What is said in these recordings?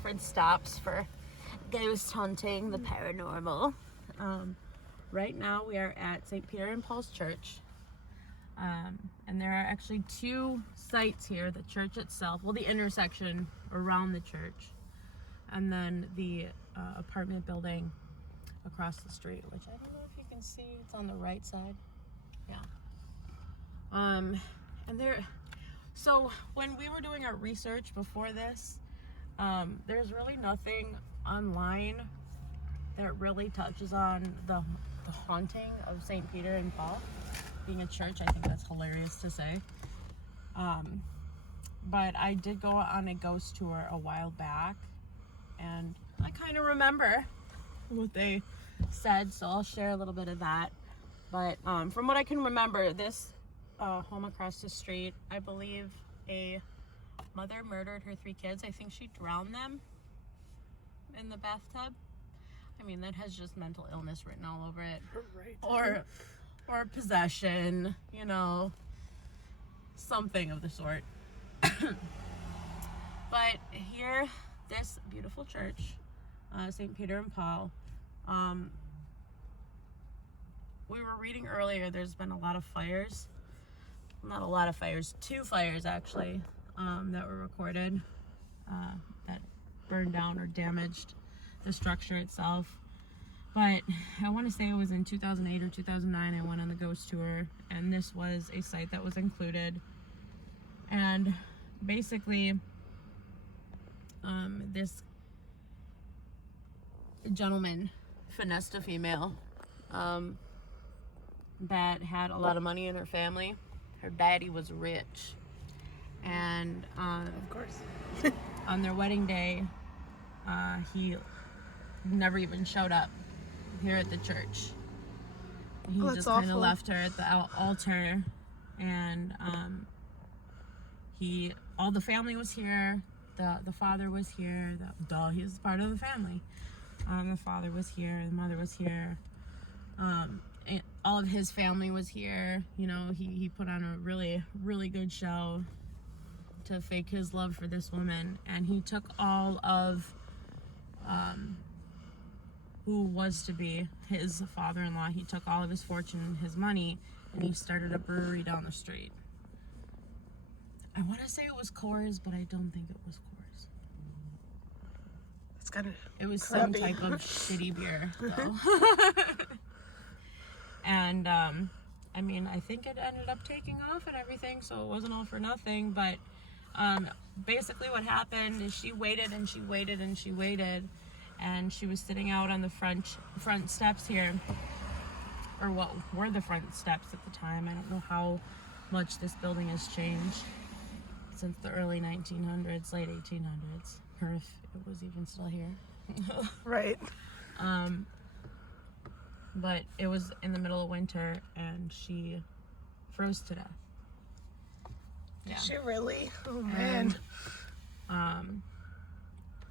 different stops for ghost hunting, the paranormal. Right now we are at St. Peter and Paul's Church. And there are actually two sites here, the church itself, well, the intersection around the church, and then the apartment building across the street, which I don't know if you can see, it's on the right side. Yeah. And so when we were doing our research before this, there's really nothing online that really touches on the haunting of St. Peter and Paul being a church. I think that's hilarious to say. But I did go on a ghost tour a while back, and I kind of remember what they said, so I'll share a little bit of that. But from what I can remember, this home across the street, I believe a mother murdered her 3 kids. I think she drowned them in the bathtub. I mean, that has just mental illness written all over it. Right. Or possession, you know, something of the sort. But here, this beautiful church, St. Peter and Paul, we were reading earlier, there's been a lot of fires. Not a lot of fires, 2 fires actually, that were recorded, that burned down or damaged the structure itself. But I want to say it was in 2008 or 2009 I went on the ghost tour, and this was a site that was included. And basically, this gentleman finessed a female that had a lot of money in her family. Her daddy was rich, and Of course. on their wedding day, he never even showed up here at the church. He that's just kind of awful. left her at the altar, and all the family was here. The father was here. He was part of the family. The father was here. The mother was here. And all of his family was here. You know, he put on a really, really good show to fake his love for this woman, and he took all of who was to be his father-in-law. He took all of his fortune, his money, and he started a brewery down the street. I want to say it was Coors, but I don't think it was Coors. It's kind of. It was some crappy. type of shitty beer, though. And I mean, I think it ended up taking off and everything, so it wasn't all for nothing. But basically what happened is she waited and she waited and she waited, and she was sitting out on the front steps here, or what were the front steps at the time. I don't know how much this building has changed since the early 1900s, late 1800s, or if it was even still here. Right. But it was in the middle of winter, and she froze to death. Yeah. Did she really? Oh, man. And,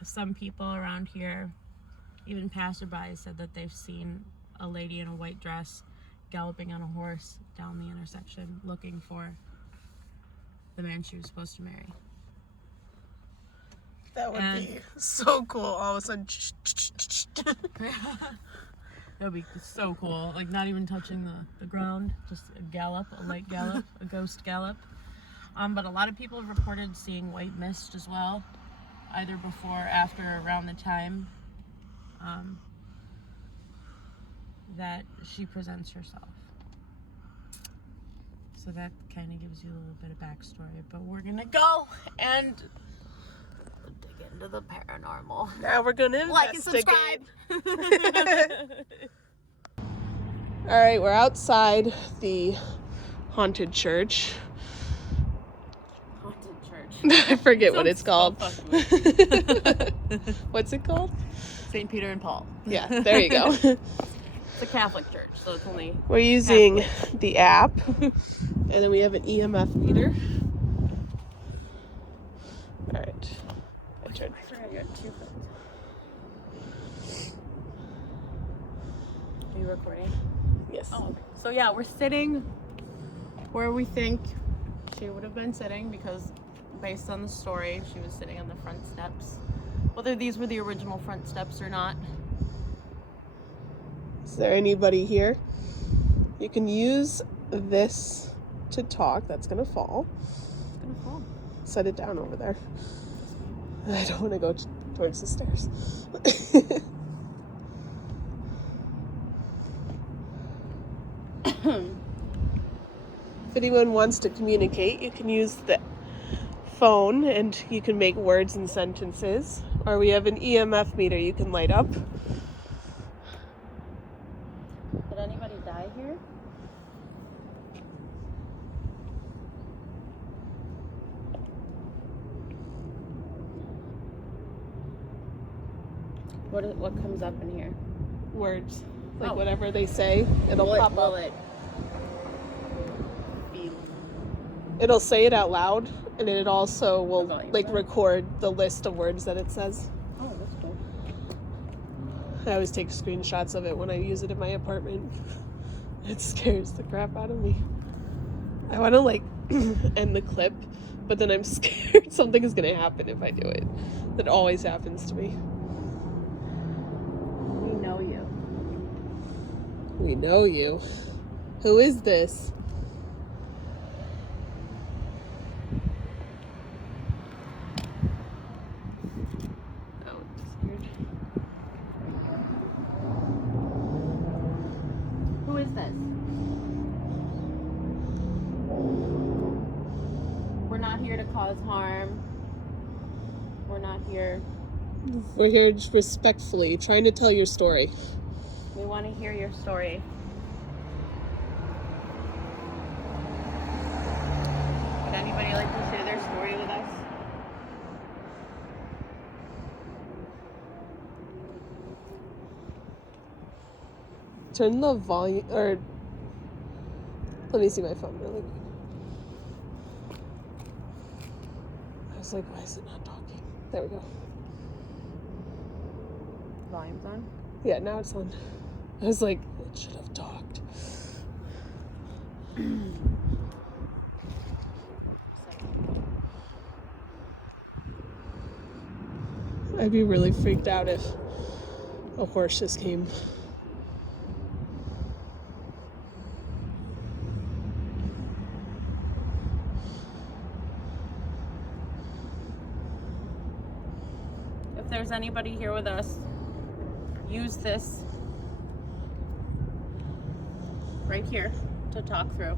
some people around here, even passerby, said that they've seen a lady in a white dress galloping on a horse down the intersection looking for the man she was supposed to marry. That would be so cool. All of a sudden. That would be so cool. Like, not even touching the ground, just a gallop, a light gallop, a ghost gallop. But a lot of people have reported seeing white mist as well, either before or after, around the time that she presents herself. So that kind of gives you a little bit of backstory. But we're gonna go and dig into the paranormal. Now we're going to Like and investigate. subscribe. All right, we're outside the haunted church. Haunted church. I forget what it's called. Fucking What's it called? St. Peter and Paul. Yeah, there you go. It's a Catholic church, so it's only... We're using the app, and then we have an EMF meter. All right. I tried. I got 2 phones. Are you recording? Yes. Oh, okay. So yeah, we're sitting where we think she would have been sitting, because based on the story, she was sitting on the front steps. whether these were the original front steps or not. Is there anybody here? You can use this to talk. That's gonna fall. It's gonna fall. Set it down over there. I don't want to go towards the stairs. If anyone wants to communicate, you can use the phone and you can make words and sentences. Or we have an EMF meter you can light up. Did anybody die here? What comes up in here? Words. Like Oh. whatever they say, it'll Will pop it, will up. it be It'll say it out loud, and it also will volume like down? record the list of words that it says. Oh, that's cool. I always take screenshots of it when I use it in my apartment. It scares the crap out of me. I want to like end the clip, but then I'm scared something is gonna happen if I do it. That always happens to me. We know you. We know you. Who is this? Oh, it's weird. Who is this? We're not here to cause harm. We're not here. We're here just respectfully, trying to tell your story. We want to hear your story. Would anybody like to share their story with us? Turn the volume, or let me see my phone really quick. I was like, why is it not talking? There we go. Volume's on. Yeah, now it's on. I was like, it should have talked. I'd be really freaked out if a horse just came. If there's anybody here with us, use this right here to talk through.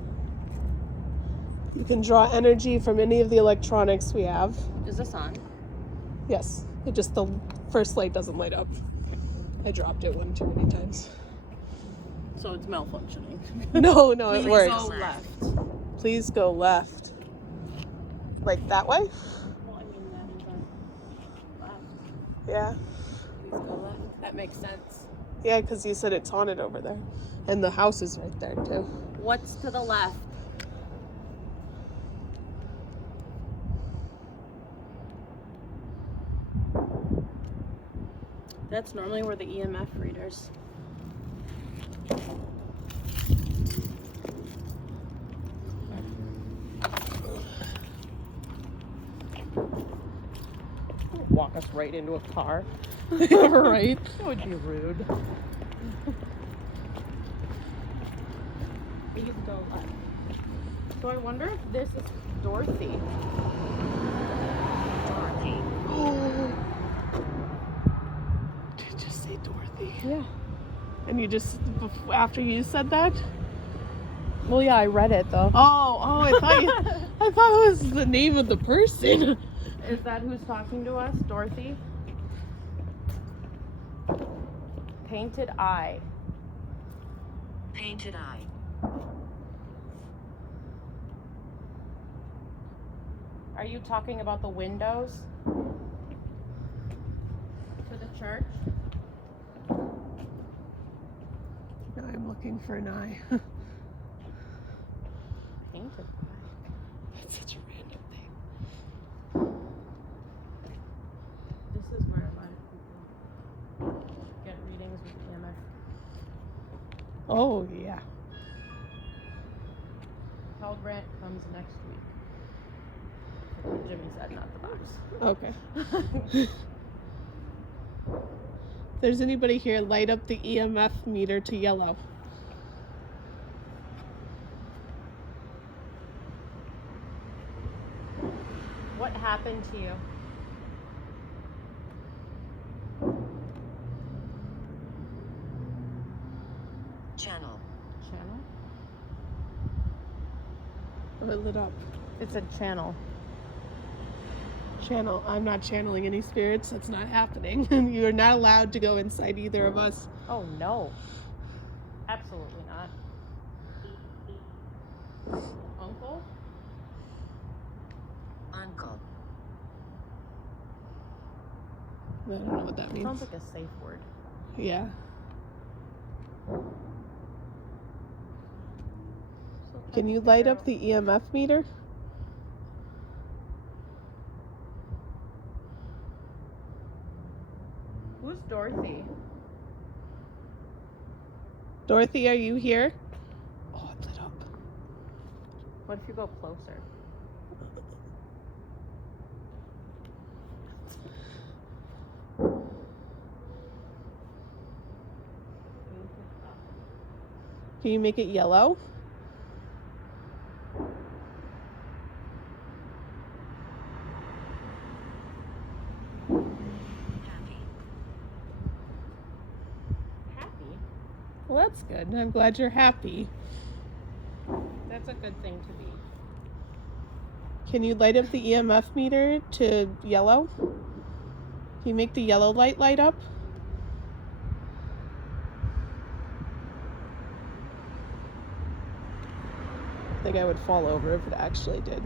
You can draw energy from any of the electronics we have. Is this on? Yes, it just, the first light doesn't light up. I dropped it one too many times. So it's malfunctioning. No, it Please works. go left. Please go left. Like that way? Well, I mean, that is on left. Yeah. Please go left. That makes sense. Yeah, because you said it's haunted over there. And the house is right there too. What's to the left? That's normally where the EMF readers. Walk us right into a car. Right? That would be rude. Please go left. So I wonder if this is Dorothy. Dorothy. Did you just say Dorothy? Yeah. And you just, after you said that? Well, yeah, I read it though. I thought it was the name of the person. Is that who's talking to us? Dorothy? Painted eye. Painted eye. Are you talking about the windows to the church? Now I'm looking for an eye. Painted eye. That's such a random thing. This is where a lot of people get readings with EMF. Oh, yeah. Pell Grant comes next week. Jimmy said, not the box. Okay. there's anybody here, light up the EMF meter to yellow. What happened to you? Channel. Channel? Oh, it lit up. It's a channel. Channel. I'm not channeling any spirits. That's not happening. You are not allowed to go inside either of us. Oh no. Absolutely not. Uncle? Uncle. I don't know what that means. Sounds like a safe word. Yeah. Can you light up the EMF meter? Who's Dorothy? Dorothy, are you here? Oh, it lit up. What if you go closer? Can you make it yellow? Happy? Well, that's good. I'm glad you're happy. That's a good thing to be. Can you light up the EMF meter to yellow? Can you make the yellow light up? I think I would fall over if it actually did.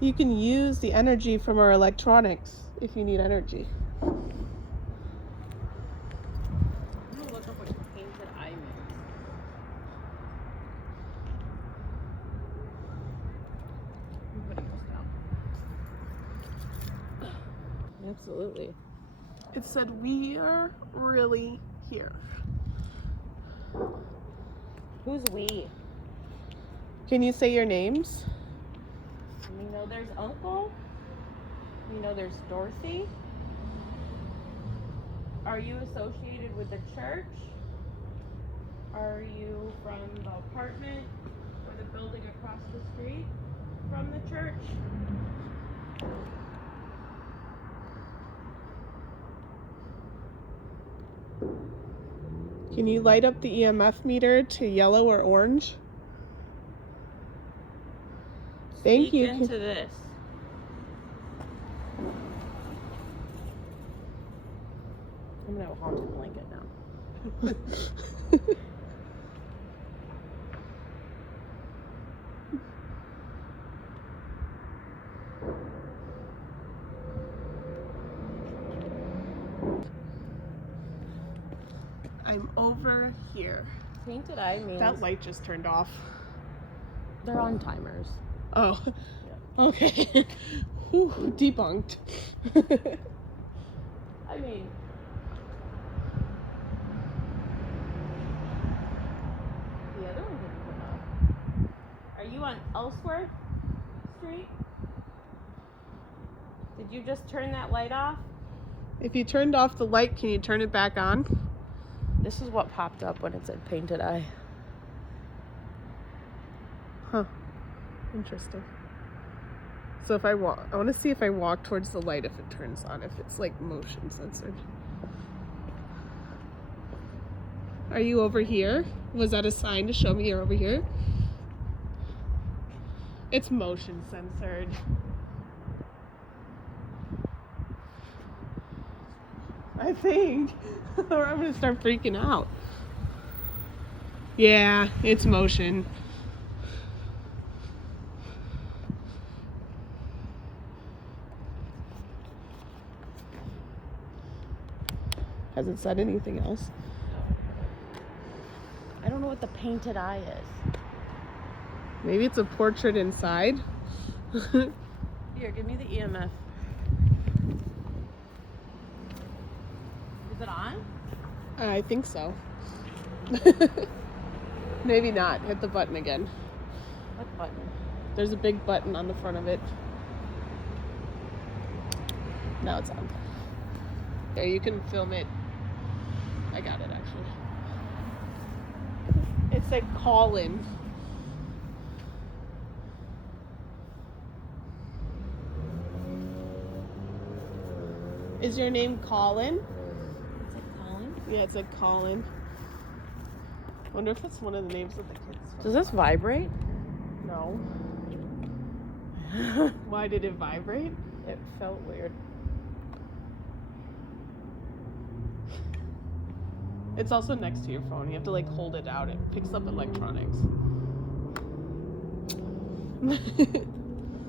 You can use the energy from our electronics if you need energy. I'm gonna look up what painted eye means. I'm putting this down. Absolutely. It said, "We are really here." Who's we? Can you say your names? We know there's Uncle. We know there's Dorothy. Are you associated with the church? Are you from the apartment or the building across the street from the church? Can you light up the EMF meter to yellow or orange? Thank Speak you. into this. I'm gonna have a haunted blanket now. I'm over here. Painted eye means That light just turned off. they're on timers. Oh. Okay. Whew, debunked. I mean, the other one didn't put up. Are you on Ellsworth Street? Did you just turn that light off? If you turned off the light, can you turn it back on? This is what popped up when it said painted eye. Huh. Interesting. So if I walk, I want to see if I walk towards the light, if it turns on, if it's like motion censored. Are you over here? Was that a sign to show me you're over here? It's motion censored. I think. Or I'm gonna start freaking out. Yeah, it's motion. Has it said anything else? I don't know what the painted eye is. Maybe it's a portrait inside. Here, give me the EMF. Is it on? I think so. Maybe not. Hit the button again. What button? There's a big button on the front of it. Now it's on. There, you can film it. I got it, actually. It said Colin. Is your name Colin? Is it Colin? Yeah, it said Colin. Wonder if it's one of the names of the kids. Does this vibrate? No. Why did it vibrate? It felt weird. It's also next to your phone. You have to like hold it out. It picks up electronics.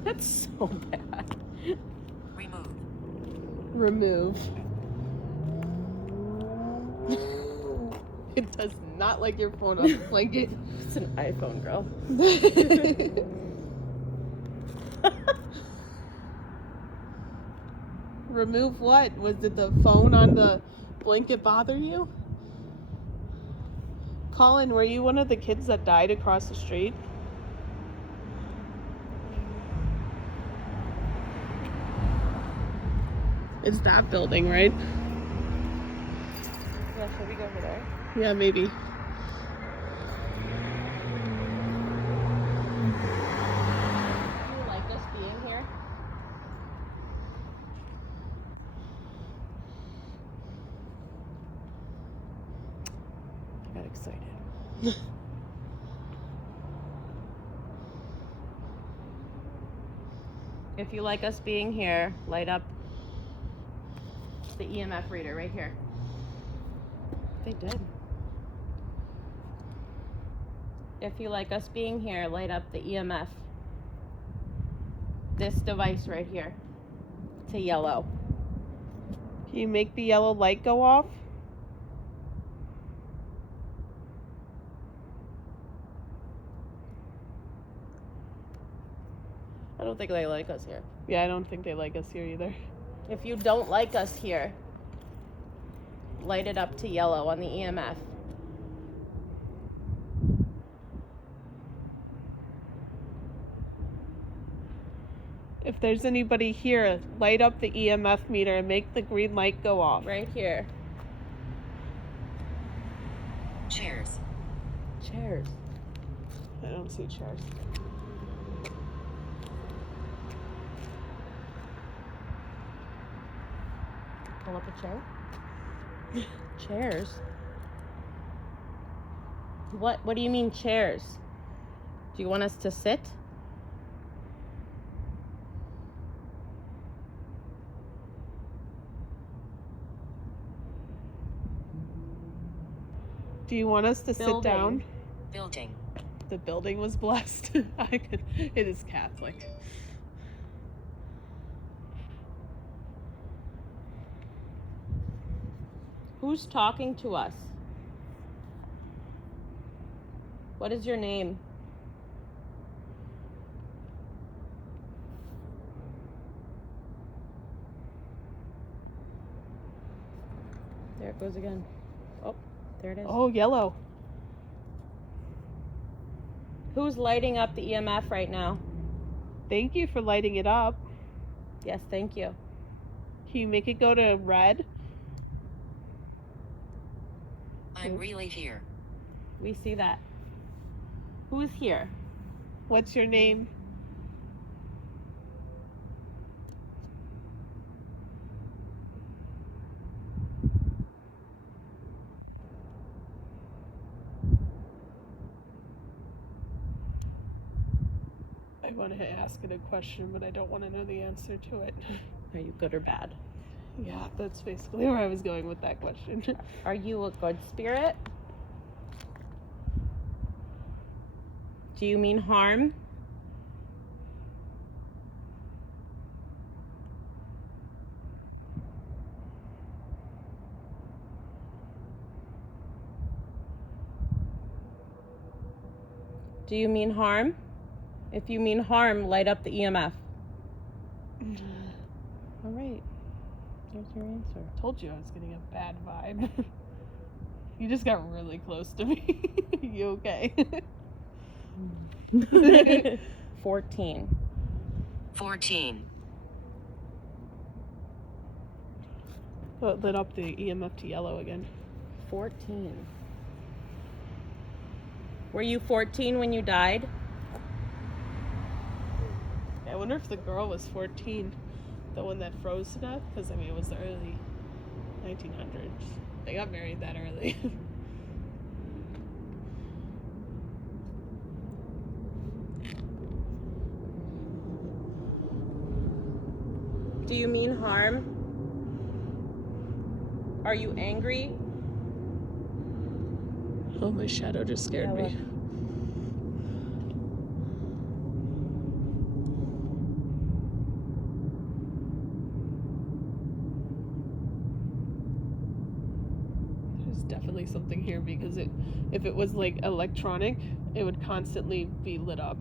That's so bad. Remove. Remove. It does not like your phone on the blanket. It's an iPhone, girl. Remove what? Was it the phone on the blanket bother you? Colin, were you one of the kids that died across the street? It's that building, right? Yeah, should we go over there? Yeah, maybe. Do you like us being here? I got excited. If you like us being here, light up the EMF reader right here. They did. If you like us being here, light up the EMF. This device right here to yellow. Can you make the yellow light go off? I don't think they like us here. Yeah, I don't think they like us here either. If you don't like us here, light it up to yellow on the E EMF. If there's anybody here, light up the EMF meter and make the green light go off. Right here. Chairs. Chairs. I don't see chairs. Pull up a chair. Chairs. What do you mean chairs? Do you want us to sit? Do you want us to sit Building. down? Building. The building was blessed. It is Catholic. Who's talking to us? What is your name? There it goes again. Oh, there it is. Oh, yellow. Who's lighting up the EMF right now? Thank you for lighting it up. Yes, thank you. Can you make it go to red? I'm really here. We see that. Who's here? What's your name? I want to ask it a question, but I don't want to know the answer to it. Are you good or bad? Yeah, that's basically where I was going with that question. Are you a good spirit? Do you mean harm? Do you mean harm? If you mean harm, light up the EMF. All right. There's your answer. Told you I was getting a bad vibe. You just got really close to me. You okay? 14. 14. Oh, it lit up the EMF to yellow again. 14. Were you 14 when you died? I wonder if the girl was 14, the one that froze to death, because I mean it was the early 1900s. They got married that early. Do you mean harm? Are you angry? Oh, my shadow just scared Yeah, me. There's definitely something here because if it was like electronic, it would constantly be lit up.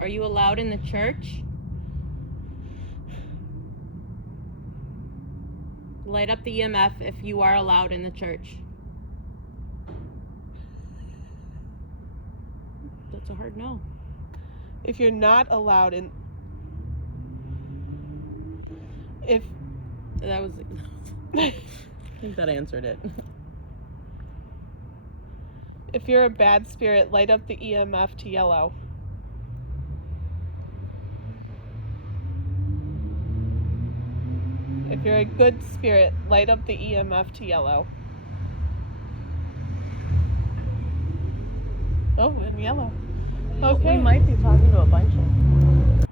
Are you allowed in the church? Light up the EMF if you are allowed in the church. That's a hard no. If you're not allowed in, if That was. I think that answered it. if you're a bad spirit, light up the EMF to yellow. If you're a good spirit, light up the EMF to yellow. Oh, in yellow. Okay. We might be talking to a bunch of.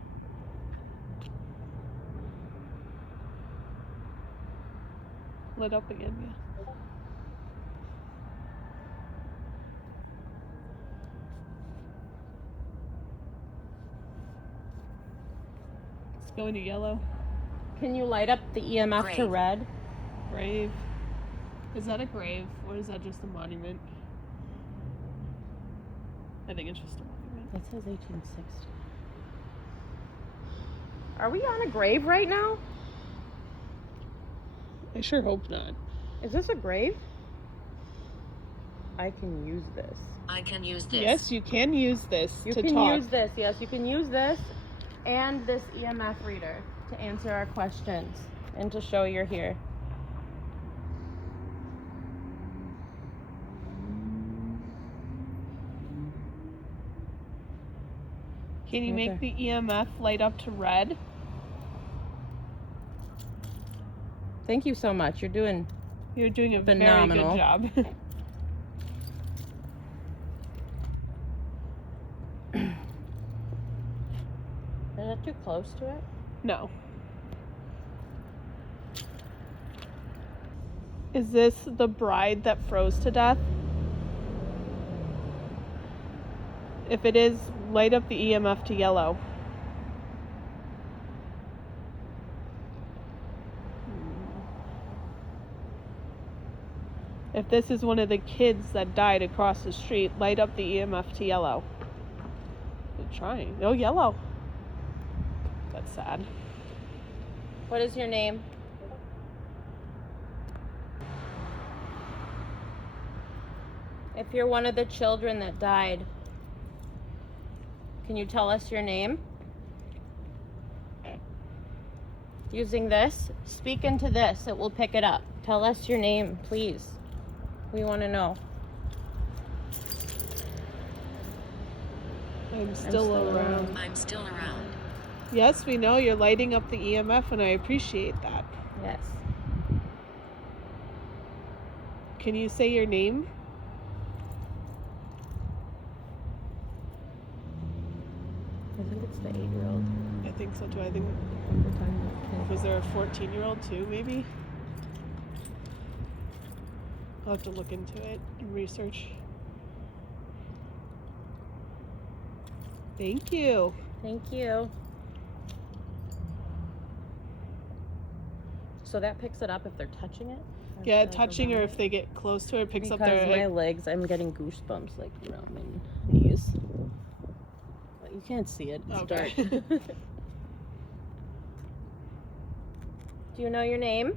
Lit up again, yeah. It's going to yellow. Can you light up the EMF to Grave. red? Grave. Is that a grave or is that just a monument? I think it's just a monument. That says 1860. Are we on a grave right now? I sure hope not. Is this a grave? I can use this. I can use this. Yes, you can use this You to can talk. use this, yes. You can use this and this EMF reader to answer our questions and to show you're here. Can you Right make the EMF light up to red? Thank you so much. You're doing. You're doing a Phenomenal. very good job. Is that too close to it? No. Is this the bride that froze to death? If it is, light up the EMF to yellow. If this is one of the kids that died across the street, light up the EMF to yellow. They're trying. Oh, yellow. That's sad. What is your name? If you're one of the children that died, can you tell us your name? Using this, speak into this, it will pick it up. Tell us your name, please. We want to know. I'm still around. I'm still around. Yes, we know you're lighting up the EMF, and I appreciate that. Yes. Can you say your name? I think it's the 8-year-old. I think so too. I think, We're talking about kids. was there a 14-year-old too, maybe? I'll have to look into it and research. Thank you. Thank you. So that picks it up if they're touching it? Yeah, Or touching or around if they get close to it, it picks because up their... my legs, I'm getting goosebumps like around my knees. But you can't see it. It's Okay. dark. Do you know your name?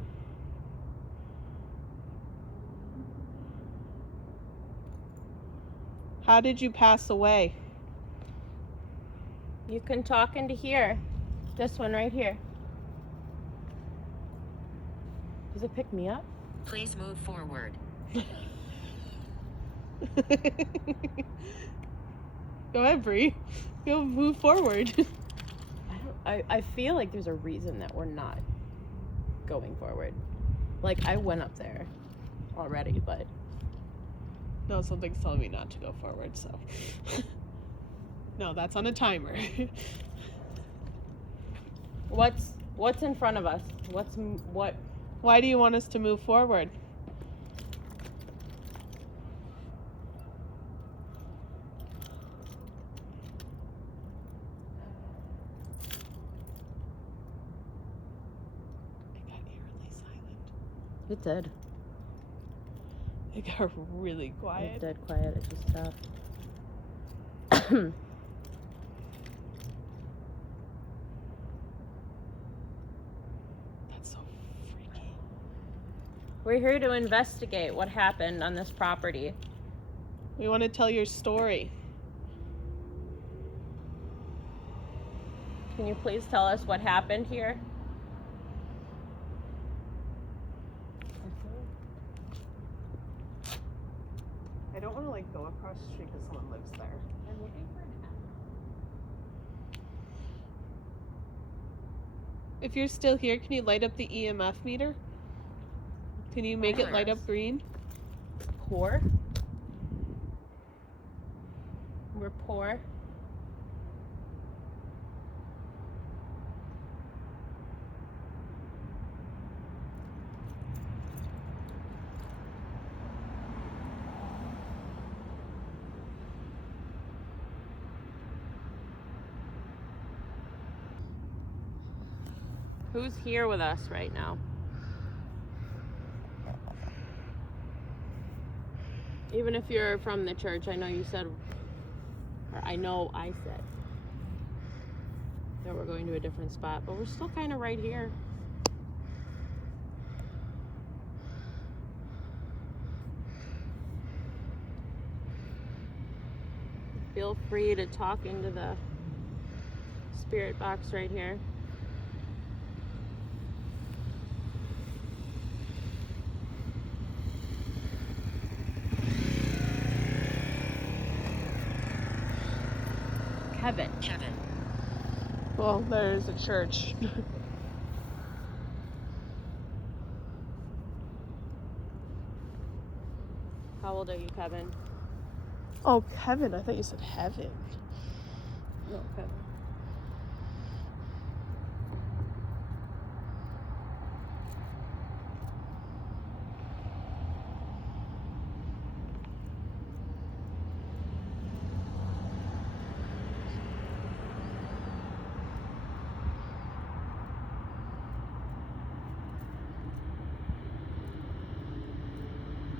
How did you pass away? You can talk into here. This one right here. Does it pick me up? Please move forward. Go ahead, Bree. Go move forward. I feel like there's a reason that we're not going forward. Like, I went up there already, but No, something's telling me not to go forward, so. No, that's on a timer. what's in front of us? What? Why do you want us to move forward? It got eerily silent. It did. It got really It quiet. did quiet. It just stopped. That's so freaky. We're here to investigate what happened on this property. We want to tell your story. Can you please tell us what happened here? I don't want to go across the street because someone lives there. I'm looking for an If you're still here, can you light up the EMF meter? Can you make it light up green? Poor. We're poor. Who's here with us right now? Even if you're from the church, I know you said, or I know I said that we're going to a different spot, but we're still kind of right here. Feel free to talk into the spirit box right here. Kevin. Well, there's a church. How old are you, Kevin? Oh, Kevin. I thought you said heaven. No, Kevin.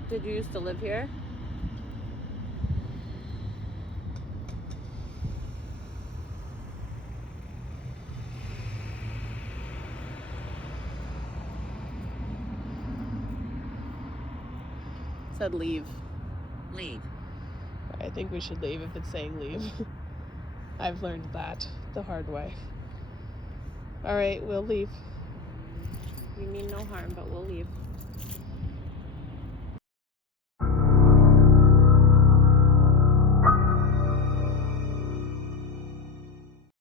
Did you used to live here? Said leave. Leave. I think we should leave if it's saying leave. I've learned that the hard way. All right, we'll leave. We mean no harm, but we'll leave.